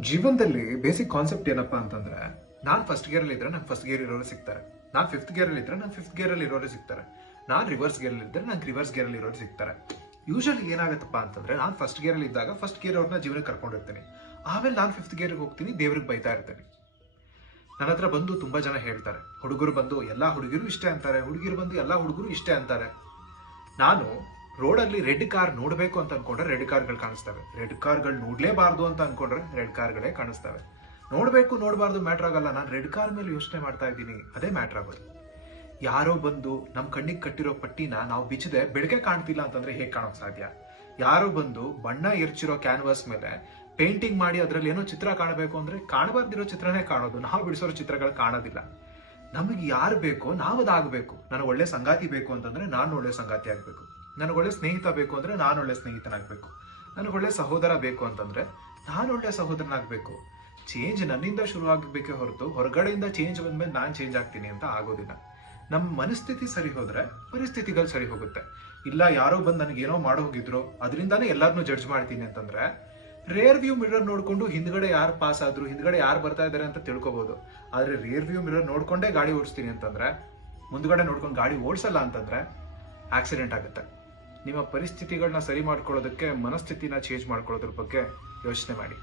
ಜೀವನದಲ್ಲಿ basic concept ಏನಪ್ಪ ಅಂತಂದ್ರೆ, ನಾನು ಫಸ್ಟ್ ಗೇರ್ ಅಲ್ಲಿ ಇದ್ರೆ ನಂಗೆ ಫಸ್ಟ್ ಗೇರ್ ಇರೋರು ಸಿಗ್ತಾರೆ. ನಾನು ಫಿಫ್ತ್ ಗೇರ್ ಅಲ್ಲಿ ಇದ್ರೆ ನಂಗೆ ಫಿಫ್ತ್ ಗೇರ್ ಅಲ್ಲಿ ಇರೋರು ಸಿಗ್ತಾರೆ. ನಾನು ರಿವರ್ಸ್ ಗೇರ್ ಅಲ್ಲಿ ಇದ್ರೆ ನಂಗೆ ರಿವರ್ಸ್ ಗೇರ್ ಅಲ್ಲಿ ಇರೋರು ಸಿಗ್ತಾರೆ. ಯೂಶಲಿ ಏನಾಗುತ್ತಪ್ಪ ಅಂತಂದ್ರೆ, ನಾನು ಫಸ್ಟ್ ಗೇರ್ ಅಲ್ಲಿ ಇದ್ದಾಗ ಫಸ್ಟ್ ಗೇರ್ ಅವ್ರನ್ನ ಜೀವನಕ್ಕೆ ಕರ್ಕೊಂಡಿರ್ತೀನಿ. ಆಮೇಲೆ ನಾನು ಫಿಫ್ತ್ ಗಿಯರ್ಗೆ ಹೋಗ್ತೀನಿ, ದೇವ್ರಿಗೆ ಬೈತಾ ಇರ್ತೀನಿ. ನನ್ನ ಹತ್ರ ಬಂದು ತುಂಬಾ ಜನ ಹೇಳ್ತಾರೆ, ಹುಡುಗರು ಬಂದು ಎಲ್ಲಾ ಹುಡುಗಿರು ಇಷ್ಟೇ ಅಂತಾರೆ, ಹುಡುಗಿರು ಬಂದು ಎಲ್ಲಾ ಹುಡುಗರು ಇಷ್ಟೇ ಅಂತಾರೆ. ನಾನು ರೋಡಲ್ಲಿ ರೆಡ್ ಕಾರ್ ನೋಡಬೇಕು ಅಂತ ಅನ್ಕೊಂಡ್ರೆ ರೆಡ್ ಕಾರ್ಗಳು ಕಾಣಿಸ್ತವೆ. ರೆಡ್ ಕಾರ್ಗಳು ನೋಡ್ಲೇಬಾರ್ದು ಅಂತ ಅನ್ಕೊಂಡ್ರೆ ರೆಡ್ ಕಾರ್ಗಳೇ ಕಾಣಿಸ್ತವೆ. ನೋಡಬೇಕು, ನೋಡಬಾರ್ದು ಮ್ಯಾಟ್ರ್ ಆಗಲ್ಲ. ನಾನು ರೆಡ್ ಕಾರ್ ಮೇಲೆ ಯೋಚನೆ ಮಾಡ್ತಾ ಇದ್ದೀನಿ. ಅದೇ ಮ್ಯಾಟ್ರ್ ಆಗೋದು. ಯಾರೋ ಬಂದು ನಮ್ಮ ಕಣ್ಣಿಗೆ ಕಟ್ಟಿರೋ ಪಟ್ಟಿನ ನಾವು ಬಿಚ್ಚದೆ ಬೆಳಗ್ಗೆ ಕಾಣ್ತಿಲ್ಲ ಅಂತಂದ್ರೆ ಹೇಗೆ ಕಾಣೋಕ್ ಸಾಧ್ಯ? ಯಾರೋ ಬಂದು ಬಣ್ಣ ಎರಚಿರೋ ಕ್ಯಾನ್ವಾಸ್ ಮೇಲೆ ಪೇಂಟಿಂಗ್ ಮಾಡಿ ಅದರಲ್ಲಿ ಏನೋ ಚಿತ್ರ ಕಾಣಬೇಕು ಅಂದ್ರೆ ಕಾಣಬಾರ್ದಿರೋ ಚಿತ್ರನೇ ಕಾಣೋದು. ನಾವು ಬಿಡಿಸೋ ಚಿತ್ರಗಳು ಕಾಣೋದಿಲ್ಲ. ನಮಗೆ ಯಾರು ಬೇಕೋ ನಾವು ಅದಾಗಬೇಕು ನನಗೆ ಒಳ್ಳೆ ಸಂಗಾತಿ ಬೇಕು ಅಂತಂದ್ರೆ ನಾನು ಒಳ್ಳೆ ಸಂಗಾತಿ ಆಗ್ಬೇಕು. ನನಗೆ ಒಳ್ಳೆ ಸ್ನೇಹಿತ ಬೇಕು ಅಂದ್ರೆ ನಾನು ಒಳ್ಳೆ ಸ್ನೇಹಿತನಾಗ್ಬೇಕು. ನನಗೆ ಒಳ್ಳೆ ಸಹೋದರ ಬೇಕು ಅಂತಂದ್ರೆ ನಾನು ಒಳ್ಳೆ ಸಹೋದರನಾಗ್ಬೇಕು. ಚೇಂಜ್ ನನ್ನಿಂದ ಶುರು ಆಗಬೇಕೇ ಹೊರತು ಹೊರಗಡೆಯಿಂದ ಚೇಂಜ್ ಬಂದ್ಮೇಲೆ ನಾನು ಚೇಂಜ್ ಆಗ್ತೀನಿ ಅಂತ ಆಗೋದಿಲ್ಲ. ನಮ್ಮ ಮನಸ್ಥಿತಿ ಸರಿ ಹೋದರೆ ಪರಿಸ್ಥಿತಿಗಳು ಸರಿ ಹೋಗುತ್ತೆ. ಇಲ್ಲ, ಯಾರೋ ಬಂದು ನನಗೆ ಏನೋ ಮಾಡೋ ಹೋಗಿದ್ರು, ಅದರಿಂದಾನೇ ಎಲ್ಲರನ್ನೂ ಜಡ್ಜ್ ಮಾಡ್ತೀನಿ ಅಂತಂದ್ರೆ ರೇರ್ ವ್ಯೂ ಮಿರರ್ ನೋಡ್ಕೊಂಡು ಹಿಂದ್ಗಡೆ ಯಾರು ಪಾಸ್ ಆದ್ರು, ಹಿಂದ್ಗಡೆ ಯಾರು ಬರ್ತಾ ಇದ್ದಾರೆ ಅಂತ ತಿಳ್ಕೊಬಹುದು ಆದ್ರೆ ರೇರ್ ವ್ಯೂ ಮಿರರ್ ನೋಡ್ಕೊಂಡೇ ಗಾಡಿ ಓಡಿಸ್ತೀನಿ ಅಂತಂದ್ರೆ, ಮುಂದ್ಗಡೆ ನೋಡ್ಕೊಂಡು ಗಾಡಿ ಓಡಿಸಲ್ಲ ಅಂತಂದ್ರೆ ಆಕ್ಸಿಡೆಂಟ್ ಆಗುತ್ತೆ. ನಿಮ್ಮ ಪರಿಸ್ಥಿತಿಗಳನ್ನ ಸರಿ ಮಾಡ್ಕೊಳ್ಳೋದಕ್ಕೆ ಮನಸ್ಥಿತಿನ ಚೇಂಜ್ ಮಾಡ್ಕೊಳ್ಳೋದ್ರ ಬಗ್ಗೆ ಯೋಚನೆ ಮಾಡಿ.